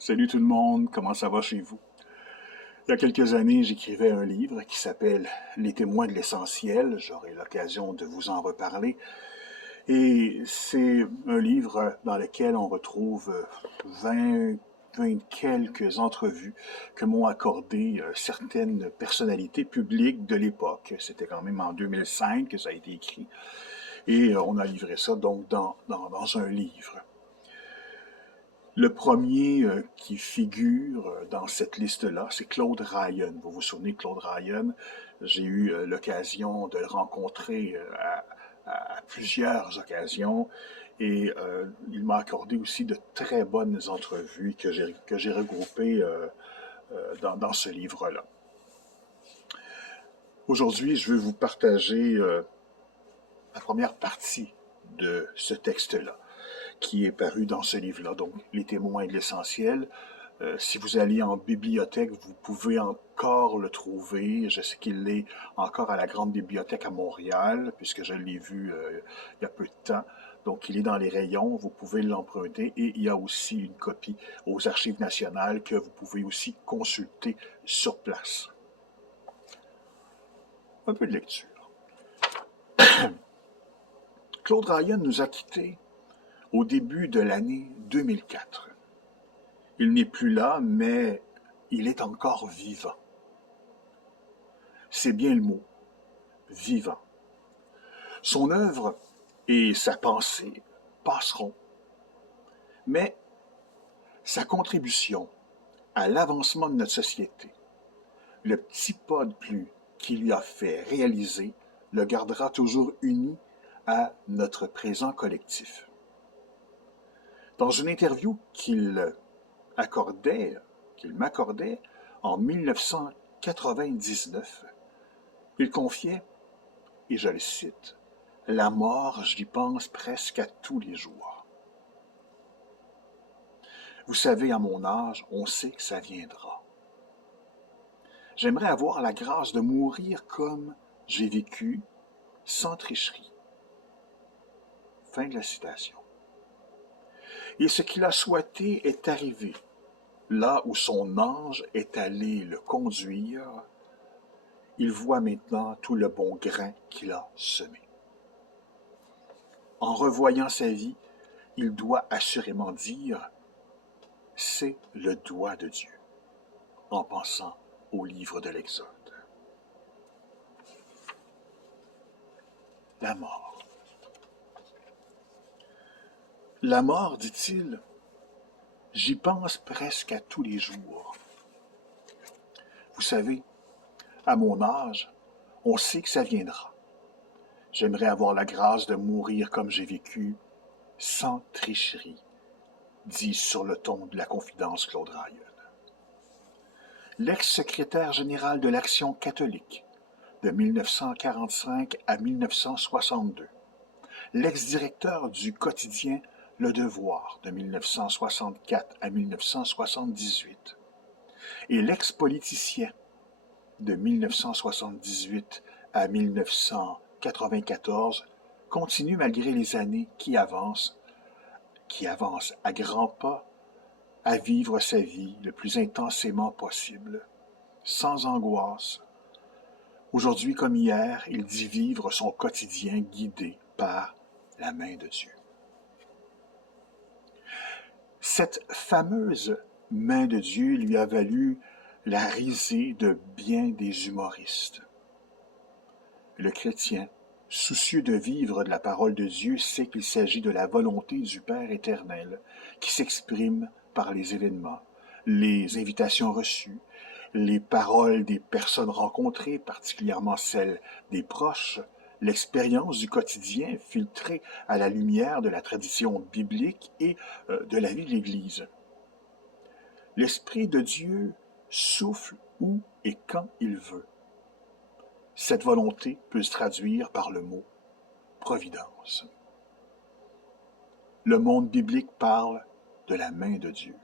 Salut tout le monde, comment ça va chez vous? Il y a quelques années, j'écrivais un livre qui s'appelle Les témoins de l'essentiel. J'aurai l'occasion de vous en reparler. Et c'est un livre dans lequel on retrouve 20, 20 quelques entrevues que m'ont accordé certaines personnalités publiques de l'époque. C'était quand même en 2005 que ça a été écrit. Et on a livré ça donc dans un livre. Le premier qui figure dans cette liste-là, c'est Claude Ryan. Vous vous souvenez de Claude Ryan? J'ai eu l'occasion de le rencontrer à plusieurs occasions et il m'a accordé aussi de très bonnes entrevues que j'ai regroupées dans ce livre-là. Aujourd'hui, je veux vous partager la première partie de ce texte-là, qui est paru dans ce livre-là, donc Les témoins de l'essentiel. Si vous allez en bibliothèque, vous pouvez encore le trouver. Je sais qu'il est encore à la Grande Bibliothèque à Montréal, puisque je l'ai vu il y a peu de temps. Donc, il est dans les rayons, vous pouvez l'emprunter et il y a aussi une copie aux Archives nationales que vous pouvez aussi consulter sur place. Un peu de lecture. Claude Ryan nous a quittés au début de l'année 2004. Il n'est plus là, mais il est encore vivant. C'est bien le mot, vivant. Son œuvre et sa pensée passeront, mais sa contribution à l'avancement de notre société, le petit pas de plus qu'il lui a fait réaliser, le gardera toujours uni à notre présent collectif. Dans une interview qu'il m'accordait en 1999, il confiait, et je le cite, « La mort, j'y pense presque à tous les jours. Vous savez, à mon âge, on sait que ça viendra. J'aimerais avoir la grâce de mourir comme j'ai vécu, sans tricherie. » Fin de la citation. Et ce qu'il a souhaité est arrivé. Là où son ange est allé le conduire, il voit maintenant tout le bon grain qu'il a semé. En revoyant sa vie, il doit assurément dire « c'est le doigt de Dieu » en pensant au livre de l'Exode. La mort. La mort, dit-il, j'y pense presque à tous les jours. Vous savez, à mon âge, on sait que ça viendra. J'aimerais avoir la grâce de mourir comme j'ai vécu, sans tricherie, dit sur le ton de la confidence Claude Ryan. L'ex-secrétaire général de l'Action catholique de 1945 à 1962, l'ex-directeur du quotidien Le Devoir de 1964 à 1978 et l'ex-politicien de 1978 à 1994 continue malgré les années qui avance à grands pas à vivre sa vie le plus intensément possible, sans angoisse. Aujourd'hui comme hier, il dit vivre son quotidien guidé par la main de Dieu. Cette fameuse main de Dieu lui a valu la risée de bien des humoristes. Le chrétien, soucieux de vivre de la parole de Dieu, sait qu'il s'agit de la volonté du Père éternel qui s'exprime par les événements, les invitations reçues, les paroles des personnes rencontrées, particulièrement celles des proches, l'expérience du quotidien filtrée à la lumière de la tradition biblique et de la vie de l'Église. L'Esprit de Dieu souffle où et quand il veut. Cette volonté peut se traduire par le mot providence. Le monde biblique parle de la main de Dieu.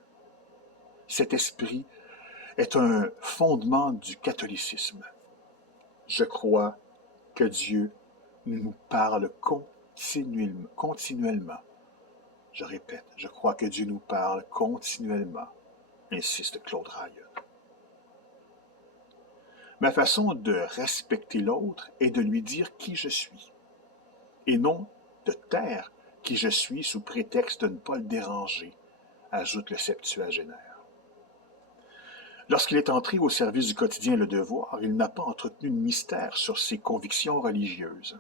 Cet esprit est un fondement du catholicisme. Je crois que Dieu nous parle continuellement. Je répète, je crois que Dieu nous parle continuellement insiste Claude Ryan. Ma façon de respecter l'autre est de lui dire qui je suis, et non de taire qui je suis sous prétexte de ne pas le déranger, ajoute le septuagénaire. Lorsqu'il est entré au service du quotidien Le Devoir, il n'a pas entretenu de mystère sur ses convictions religieuses.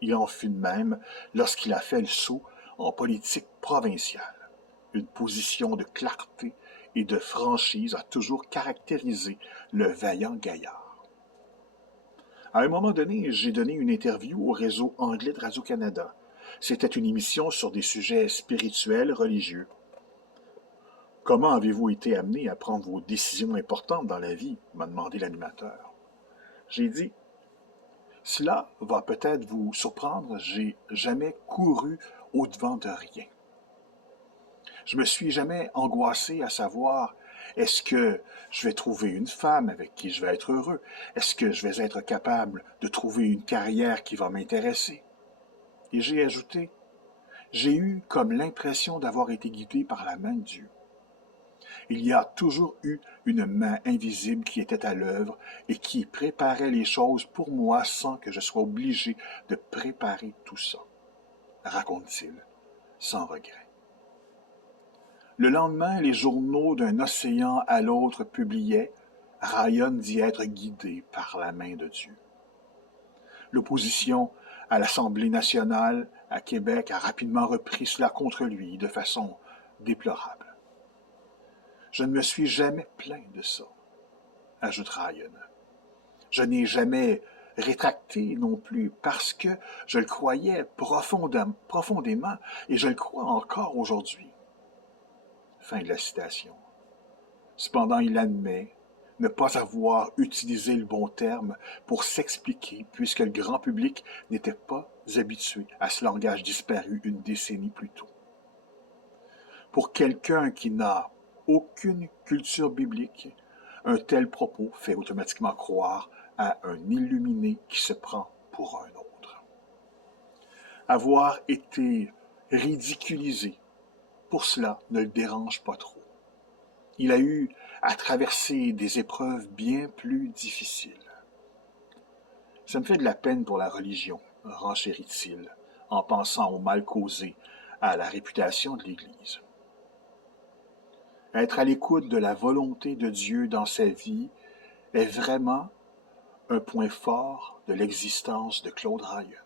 Il en fut de même lorsqu'il a fait le saut en politique provinciale. Une position de clarté et de franchise a toujours caractérisé le vaillant gaillard. À un moment donné, j'ai donné une interview au réseau anglais de Radio-Canada. C'était une émission sur des sujets spirituels, religieux. Comment avez-vous été amené à prendre vos décisions importantes dans la vie? M'a demandé l'animateur. J'ai dit, cela va peut-être vous surprendre, j'ai jamais couru au-devant de rien. Je me suis jamais angoissé à savoir, est-ce que je vais trouver une femme avec qui je vais être heureux? Est-ce que je vais être capable de trouver une carrière qui va m'intéresser? Et j'ai ajouté, j'ai eu comme l'impression d'avoir été guidé par la main de Dieu. Il y a toujours eu une main invisible qui était à l'œuvre et qui préparait les choses pour moi sans que je sois obligé de préparer tout ça, raconte-t-il, sans regret. Le lendemain, les journaux d'un océan à l'autre publiaient « Ryan dit être guidé par la main de Dieu ». L'opposition à l'Assemblée nationale à Québec a rapidement repris cela contre lui de façon déplorable. Je ne me suis jamais plaint de ça, ajoute Ryan. Je n'ai jamais rétracté non plus parce que je le croyais profondément et je le crois encore aujourd'hui. Fin de la citation. Cependant, il admet ne pas avoir utilisé le bon terme pour s'expliquer puisque le grand public n'était pas habitué à ce langage disparu une décennie plus tôt. Pour quelqu'un qui n'a aucune culture biblique, un tel propos fait automatiquement croire à un illuminé qui se prend pour un autre. Avoir été ridiculisé, pour cela, ne le dérange pas trop. Il a eu à traverser des épreuves bien plus difficiles. Ça me fait de la peine pour la religion, renchérit-il, en pensant au mal causé à la réputation de l'Église. Être à l'écoute de la volonté de Dieu dans sa vie est vraiment un point fort de l'existence de Claude Ryan.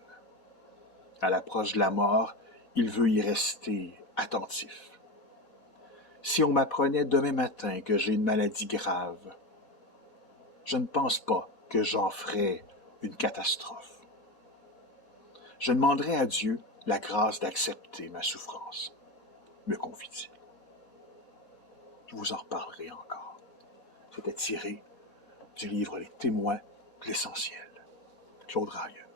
À l'approche de la mort, il veut y rester attentif. Si on m'apprenait demain matin que j'ai une maladie grave, je ne pense pas que j'en ferais une catastrophe. Je demanderais à Dieu la grâce d'accepter ma souffrance, me confie-t-il. Je vous en reparlerai encore. C'était tiré du livre Les témoins de l'essentiel. Claude Ryan.